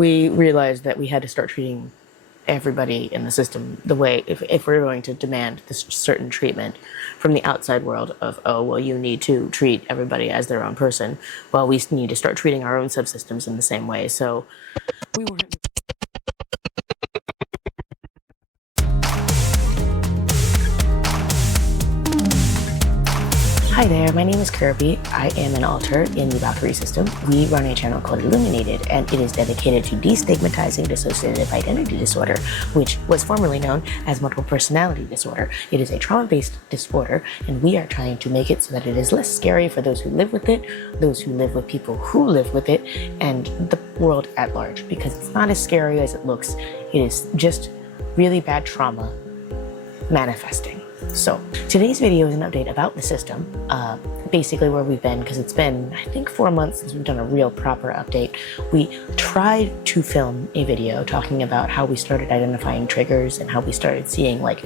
We realized that we had to start treating everybody in the system the way, if we're going to demand this certain treatment from the outside world of, oh, well, you need to treat everybody as their own person. Well, we need to start treating our own subsystems in the same way. So we were... Hi there, my name is Kirbee. I am an alter in the Valkyrie system. We run a channel called il-LOO-mih-nay-did, and it is dedicated to destigmatizing dissociative identity disorder, which was formerly known as multiple personality disorder. It is a trauma-based disorder, and we are trying to make it so that it is less scary for those who live with it, those who live with people who live with it, and the world at large, because it's not as scary as it looks. It is just really bad trauma manifesting. So today's video is an update about the system, basically where we've been, because it's been, I think, 4 months since we've done a real proper update. We tried to film a video talking about how we started identifying triggers and how we started seeing, like,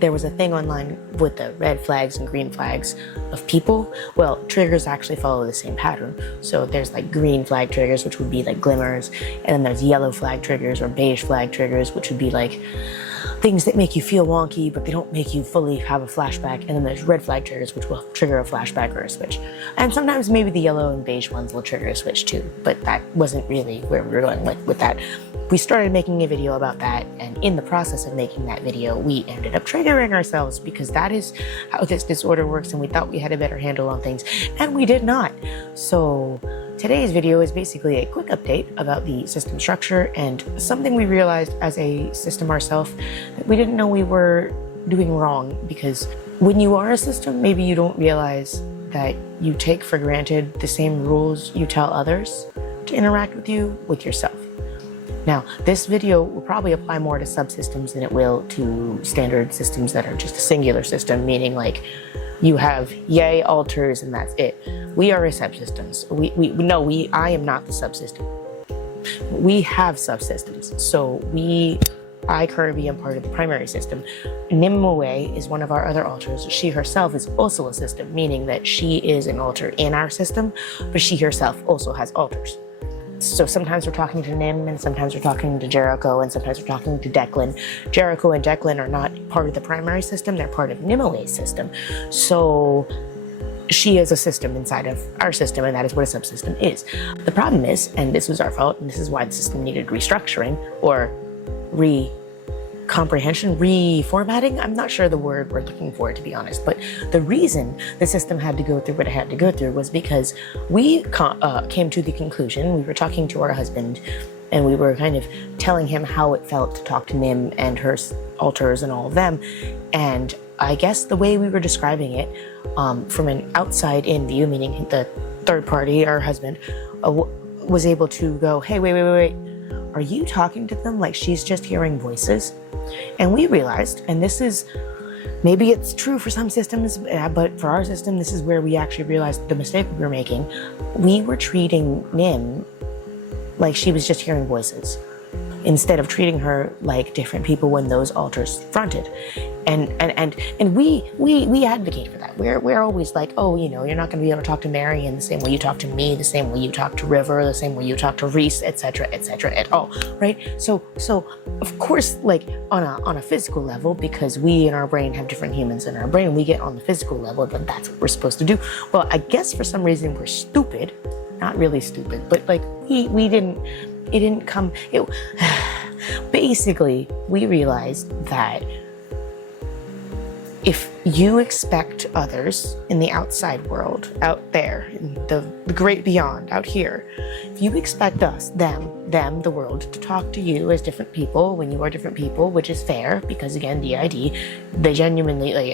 there was a thing online with the red flags and green flags of people. Well, triggers actually follow the same pattern. So there's like green flag triggers, which would be like glimmers, and then there's yellow flag triggers or beige flag triggers, which would be like things that make you feel wonky, but they don't make you fully have a flashback. And then there's red flag triggers, which will trigger a flashback or a switch. And sometimes maybe the yellow and beige ones will trigger a switch too, but that wasn't really where we were going with that. We started making a video about that, and in the process of making that video, we ended up triggering ourselves, because that is how this disorder works, and we thought we had a better handle on things, and we did not. So today's video is basically a quick update about the system structure and something we realized as a system ourselves that we didn't know we were doing wrong, because when you are a system, maybe you don't realize that you take for granted the same rules you tell others to interact with you with yourself. Now, this video will probably apply more to subsystems than it will to standard systems that are just a singular system, meaning like you have yay alters and that's it. We are a subsystems. I am not the subsystem. We have subsystems. So I, Kirbee, am part of the primary system. Nimue is one of our other alters. She herself is also a system, meaning that she is an alter in our system, but she herself also has alters. So sometimes we're talking to Nim, and sometimes we're talking to Jericho, and sometimes we're talking to Declan. Jericho and Declan are not part of the primary system, they're part of Nimue's system. So she is a system inside of our system, and that is what a subsystem is. The problem is, and this was our fault, and this is why the system needed restructuring, or reformatting. I'm not sure the word we're looking for, to be honest, but the reason the system had to go through what it had to go through was because we came to the conclusion, we were talking to our husband, and we were kind of telling him how it felt to talk to Nim and her alters and all of them, and I guess the way we were describing it from an outside-in view, meaning the third party, our husband, was able to go, hey, wait, are you talking to them like she's just hearing voices? And we realized, and this is, maybe it's true for some systems, but for our system, this is where we actually realized the mistake we were making. We were treating Nim like she was just hearing voices, instead of treating her like different people when those alters fronted. And we advocate for that. We're always like, oh, you know, you're not going to be able to talk to Marion the same way you talk to me, the same way you talk to River, the same way you talk to Reese, etc., at all, right? So of course, like on a physical level, because we in our brain have different humans in our brain, we get on the physical level, then that's what we're supposed to do. Well, I guess for some reason we're stupid, not really stupid, but like basically, we realized that if you expect others in the outside world, out there, in the great beyond, out here, if you expect us, them, the world, to talk to you as different people when you are different people, which is fair, because again, DID, they genuinely, like,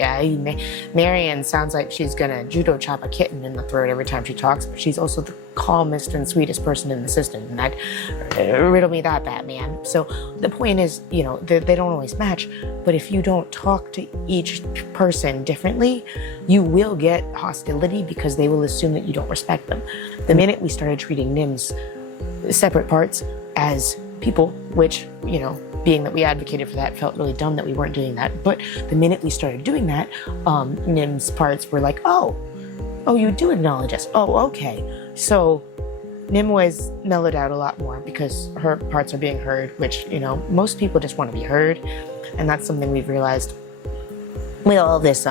Marion sounds like she's gonna judo chop a kitten in the throat every time she talks, but she's also the calmest and sweetest person in the system, and that, riddle me that, Batman. So the point is, you know, they don't always match, but if you don't talk to each person differently, you will get hostility, because they will assume that you don't respect them. The minute we started treating Nim's separate parts as people, which, you know, being that we advocated for that, felt really dumb that we weren't doing that, but the minute we started doing that, Nim's parts were like, oh, you do acknowledge us. Oh, okay. So Nim was mellowed out a lot more because her parts are being heard, which, you know, most people just want to be heard. And that's something we've realized with all this,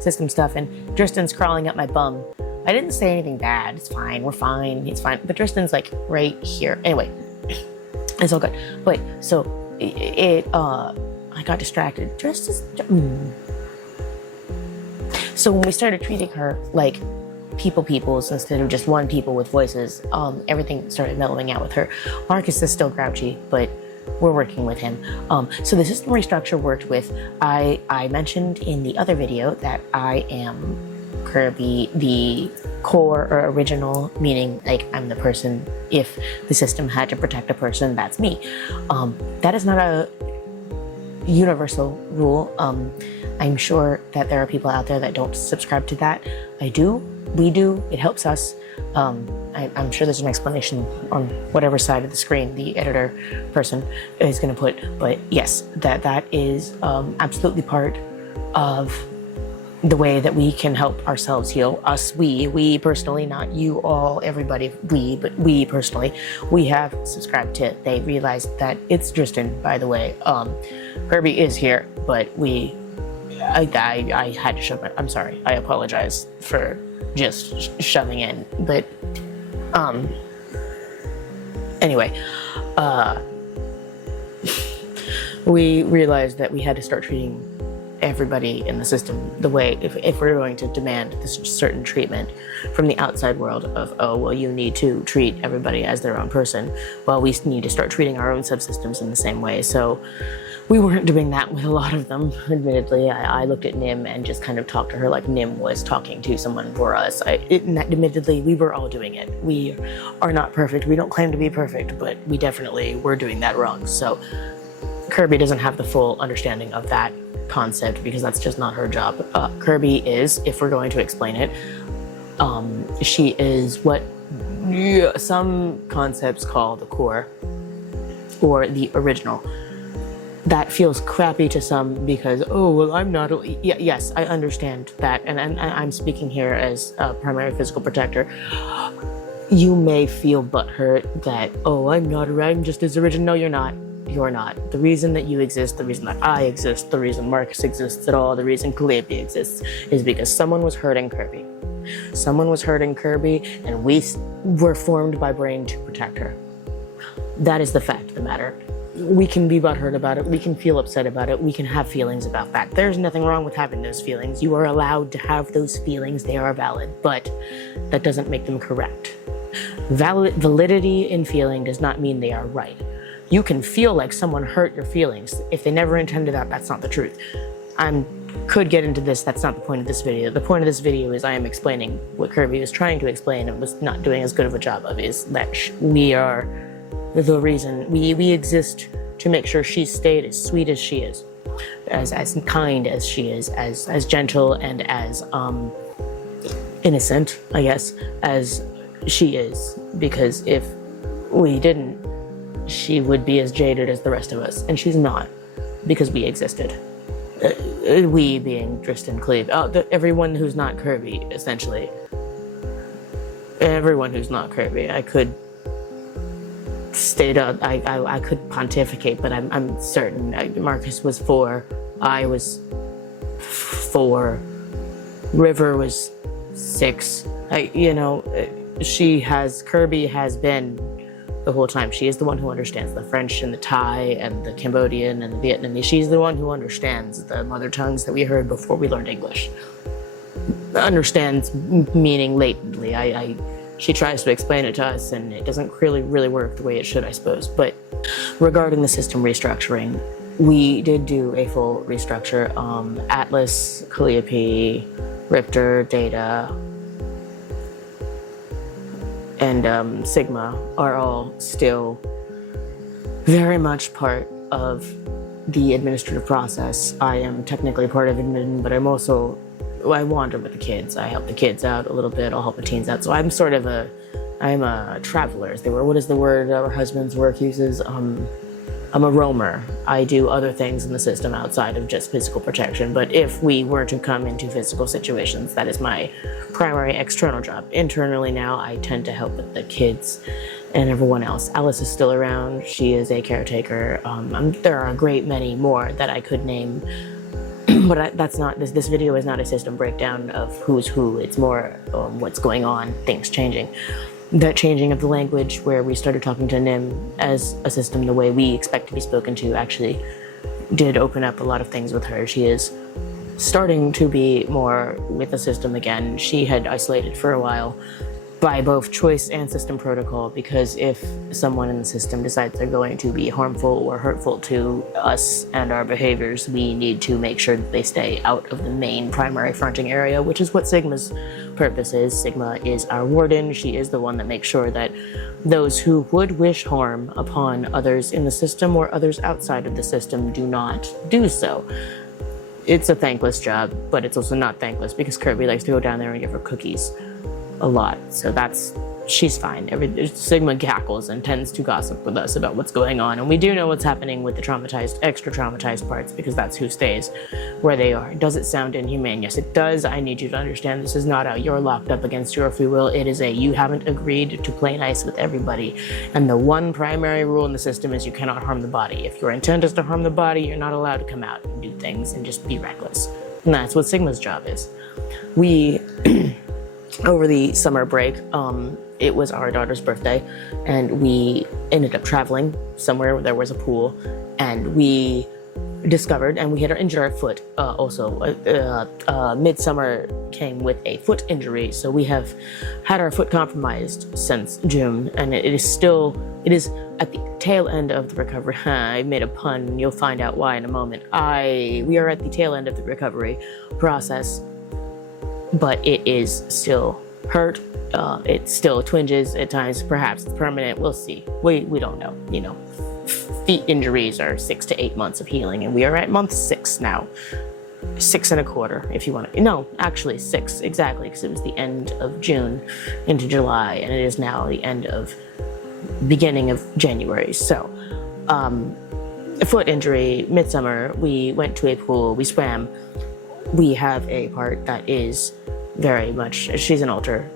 system stuff. And Tristan's crawling up my bum. I didn't say anything bad. It's fine. We're fine. It's fine. But Tristan's like right here. Anyway, it's all good. Wait, so I got distracted. So when we started treating her like peoples instead of just one people with voices, everything started mellowing out with her. Marcus is still grouchy, but we're working with him. So the system restructure worked with, I mentioned in the other video that I am Kirbee, the core or original, meaning like I'm the person. If the system had to protect a person, that's me. That is not a universal rule. I'm sure that there are people out there that don't subscribe to that. I do. We do. It helps us. I'm sure there's an explanation on whatever side of the screen the editor person is going to put. But yes, that is absolutely part of the way that we can help ourselves heal. Us, we personally, not you all, everybody, but we personally, we have subscribed to it. They realized that it's Tristan, by the way. Kirbee is here, but I had to shove it. I'm sorry. I apologize for just shoving in. But anyway, we realized that we had to start treating everybody in the system the way, if we're going to demand this certain treatment from the outside world of, oh, well, you need to treat everybody as their own person. Well, we need to start treating our own subsystems in the same way. So we weren't doing that with a lot of them, admittedly. I looked at Nim and just kind of talked to her like Nim was talking to someone for us. Admittedly, we were all doing it. We are not perfect. We don't claim to be perfect, but we definitely were doing that wrong. So Kirbee doesn't have the full understanding of that concept because that's just not her job. Kirbee is, if we're going to explain it, she is what some concepts call the core or the original. That feels crappy to some because, oh, well, I'm not, yes, I understand that. And I'm speaking here as a primary physical protector. You may feel butthurt that, oh, I'm just as original. No, you're not. You're not. The reason that you exist, the reason that I exist, the reason Marcus exists at all, the reason Kirbee exists is because someone was hurting Kirbee. Someone was hurting Kirbee, and we were formed by brain to protect her. That is the fact of the matter. We can be butthurt about it. We can feel upset about it. We can have feelings about that. There's nothing wrong with having those feelings. You are allowed to have those feelings. They are valid, but that doesn't make them correct. Validity in feeling does not mean they are right. You can feel like someone hurt your feelings. If they never intended that, that's not the truth. I could get into this. That's not the point of this video. The point of this video is I am explaining what Kirbee was trying to explain and was not doing as good of a job of, is that we are the reason. We exist to make sure she stayed as sweet as she is, as kind as she is, as gentle and as innocent, I guess, as she is. Because if we didn't, she would be as jaded as the rest of us, and she's not, because we existed. We being Tristan, Cleve, everyone who's not Kirbee, essentially. Everyone who's not Kirbee. I could state out, I could pontificate, but I'm certain. Marcus was 4, I was 4, River was 6. Kirbee has been the whole time. She is the one who understands the French and the Thai and the Cambodian and the Vietnamese. She's the one who understands the mother tongues that we heard before we learned English. Understands meaning latently. She tries to explain it to us, and it doesn't really work the way it should, I suppose. But regarding the system restructuring, we did do a full restructure. Atlas, Calliope, Riptor, Data, and Sigma are all still very much part of the administrative process. I am technically part of admin, but I wander with the kids. I help the kids out a little bit. I'll help the teens out. So I'm I'm a traveler, as they were. What is the word our husband's work uses? I'm a roamer. I do other things in the system outside of just physical protection. But if we were to come into physical situations, that is my primary external job. Internally now, I tend to help with the kids and everyone else. Alice is still around. She is a caretaker. There are a great many more that I could name. But that's not, this video is not a system breakdown of who's who. It's more what's going on, things changing. That changing of the language where we started talking to Nim as a system the way we expect to be spoken to actually did open up a lot of things with her. She is starting to be more with the system again. She had isolated for a while by both choice and system protocol, because if someone in the system decides they're going to be harmful or hurtful to us and our behaviors, we need to make sure that they stay out of the main primary fronting area, which is what Sigma's purpose is. Sigma is our warden. She is the one that makes sure that those who would wish harm upon others in the system or others outside of the system do not do so. It's a thankless job, but it's also not thankless because Kirbee likes to go down there and give her cookies a lot, so she's fine. Sigma cackles and tends to gossip with us about what's going on, and we do know what's happening with the traumatized, extra traumatized parts, because that's who stays where they are. Does it sound inhumane? Yes, it does. I need you to understand this is not a you're locked up against your free will. It is a you haven't agreed to play nice with everybody, and the one primary rule in the system is you cannot harm the body. If your intent is to harm the body, you're not allowed to come out and do things and just be reckless, and that's what Sigma's job is. We over the summer break, it was our daughter's birthday, and we ended up traveling somewhere where there was a pool, and we discovered, and we had injured our foot. Midsummer came with a foot injury, so we have had our foot compromised since June, and it is at the tail end of the recovery. I made a pun, you'll find out why in a moment. We are at the tail end of the recovery process, but it is still hurt. It still twinges at times. Perhaps it's permanent. We'll see. We don't know. You know, feet injuries are 6 to 8 months of healing, and we are at month 6 now. 6 1/4, if you want to. No, actually 6 exactly, because it was the end of June into July, and it is now the beginning of January. So, a foot injury, midsummer. We went to a pool. We swam. We have a part that is very much, she's an alter,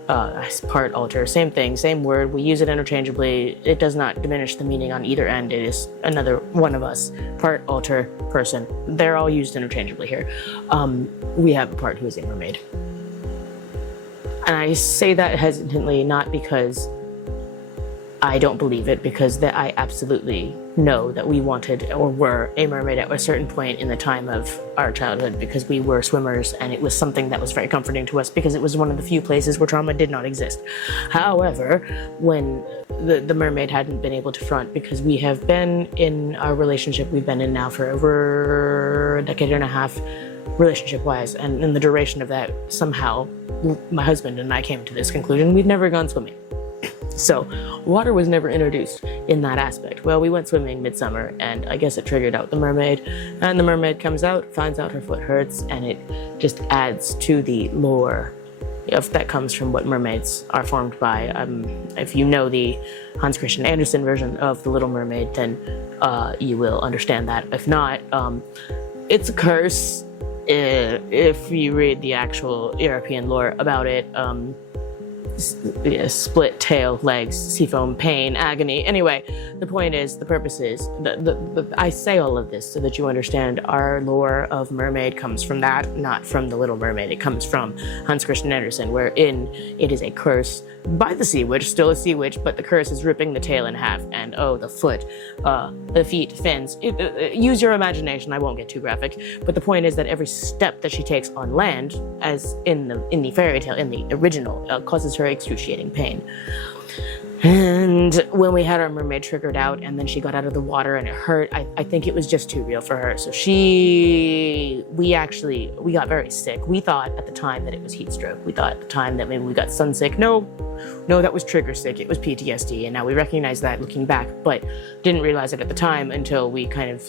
part alter, same thing, same word, we use it interchangeably. It does not diminish the meaning on either end. It is another one of us, part alter, person. They're all used interchangeably here. We have a part who is a mermaid. And I say that hesitantly, not because I don't believe it, because I absolutely know that we wanted or were a mermaid at a certain point in the time of our childhood, because we were swimmers, and it was something that was very comforting to us because it was one of the few places where trauma did not exist. However, when the mermaid hadn't been able to front, because we have been in our relationship we've been in now for over a decade and a half, relationship-wise, and in the duration of that, somehow my husband and I came to this conclusion: we've never gone swimming. So water was never introduced in that aspect. Well, we went swimming midsummer, and I guess it triggered out the mermaid, and the mermaid comes out, finds out her foot hurts, and it just adds to the lore that comes from what mermaids are formed by. If you know the Hans Christian Andersen version of The Little Mermaid, then you will understand that. If not, it's a curse. If you read the actual European lore about it, split tail, legs, sea foam, pain, agony. Anyway, the point is, the purpose is, I say all of this so that you understand our lore of mermaid comes from that, not from The Little Mermaid. It comes from Hans Christian Andersen, wherein it is a curse by the sea witch, still a sea witch, but the curse is ripping the tail in half, and the foot, the feet, fins. Use your imagination, I won't get too graphic, but the point is that every step that she takes on land, as in the fairy tale, in the original, causes her excruciating pain. And when we had our mermaid triggered out, and then she got out of the water and it hurt, I think it was just too real for her. So we got very sick. We thought at the time that it was heat stroke. We thought at the time that maybe we got sun sick. No, that was trigger sick. It was PTSD. And now we recognize that looking back, but didn't realize it at the time until we kind of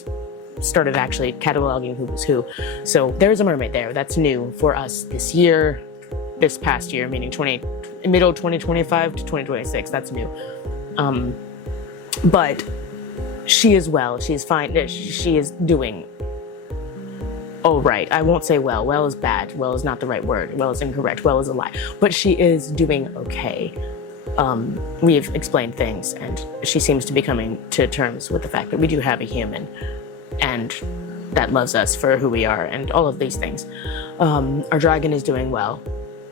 started actually cataloging who was who. So there's a mermaid there. That's new for us this past year, meaning middle 2025 to 2026. That's new. But she is well. She's fine. She is doing all right. I won't say well. Well is bad. Well is not the right word. Well is incorrect. Well is a lie. But she is doing okay. We've explained things, and she seems to be coming to terms with the fact that we do have a human, and that loves us for who we are, and all of these things. Our dragon is doing well.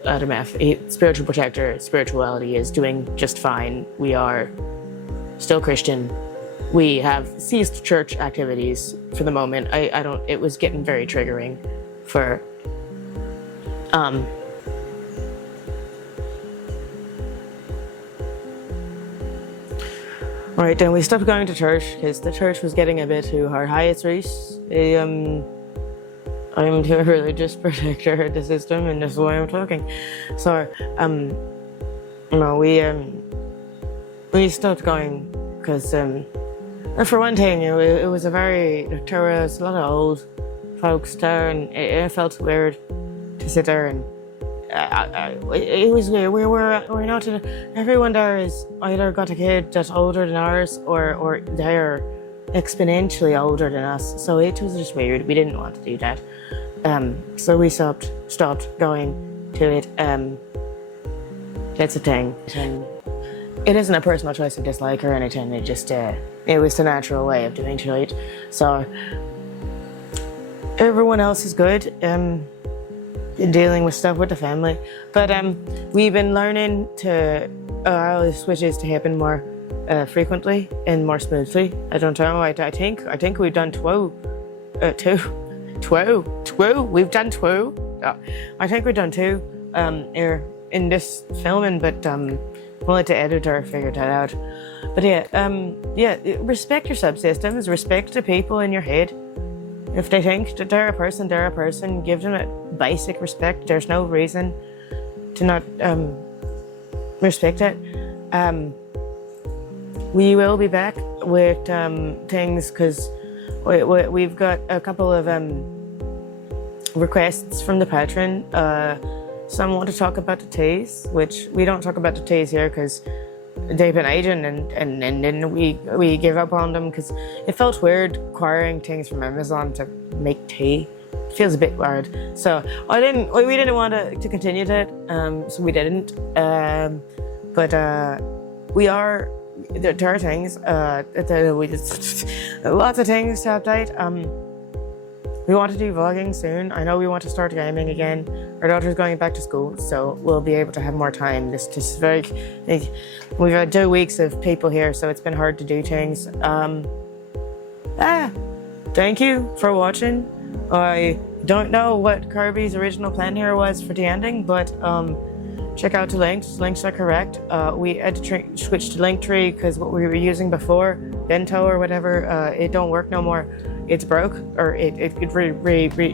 Adam F, spiritual protector, spirituality is doing just fine. We are still Christian. We have ceased church activities for the moment. I don't, it was getting very triggering for, Right, then we stopped going to church because the church was getting a bit too hard. Hi, it's Reese. I'm the religious protector of the system, and this is why I'm talking. So, no, we stopped going because, for one thing, it was a there was a lot of old folks there, and it felt weird to sit there and. It was weird. We're not. Everyone there is either got a kid that's older than ours, or they're exponentially older than us. So it was just weird. We didn't want to do that. So we stopped going to it. That's the thing. It isn't a personal choice of dislike or anything. It just it was the natural way of doing it. So everyone else is good. Dealing with stuff with the family, but we've been learning to allow the switches to happen more frequently and more smoothly. I don't know. I think we've done two. We've done two. Oh, I think we've done two here in this filming, but we'll let the editor figure that out. But yeah, respect your subsystems. Respect the people in your head. If they think that they're a person, they're a person. Give them a basic respect. There's no reason to not respect it. We will be back with things because we've got a couple of requests from the patron. Some want to talk about the teas, which we don't talk about the teas here because they've been aging, and then we give up on them because it felt weird acquiring things from Amazon to make tea. It feels a bit weird. So we didn't want to continue that, so we didn't. But there are things. Lots of things to update. We want to do vlogging soon. I know we want to start gaming again. Our daughter's going back to school, so we'll be able to have more time. This is very. We've had 2 weeks of people here, so it's been hard to do things. Thank you for watching. I don't know what Kirby's original plan here was for the ending, but check out the links. Links are correct. We had to switch to Linktree because what we were using before, Bento or whatever, it don't work no more. It's broke, or it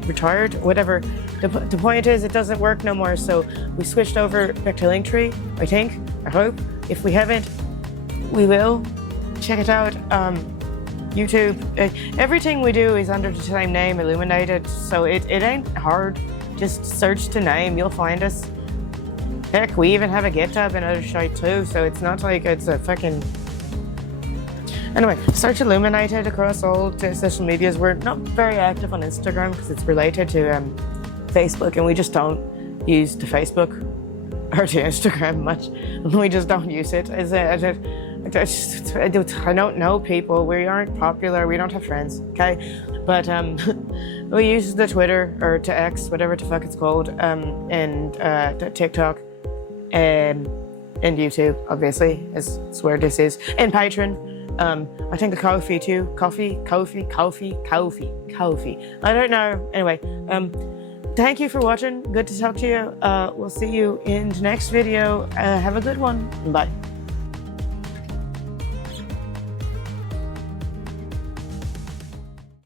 retired, whatever. The point is, it doesn't work no more, so we switched over back to Linktree, I think, I hope. If we haven't, we will. Check it out. YouTube, everything we do is under the same name, Illuminated, so it ain't hard. Just search the name, you'll find us. Heck, we even have a GitHub and other shit too, so it's not like it's a fucking... Anyway, search Illuminated across all the social medias. We're not very active on Instagram because it's related to Facebook, and we just don't use the Facebook or the Instagram much. We just don't use it. I don't know people. We aren't popular. We don't have friends, okay? But we use the Twitter or to X, whatever the fuck it's called, and TikTok, and YouTube, obviously, is where this is, and Patreon. I think the Ko-fi too. Ko-fi. I don't know. Anyway, thank you for watching. Good to talk to you. We'll see you in the next video. Have a good one. Bye.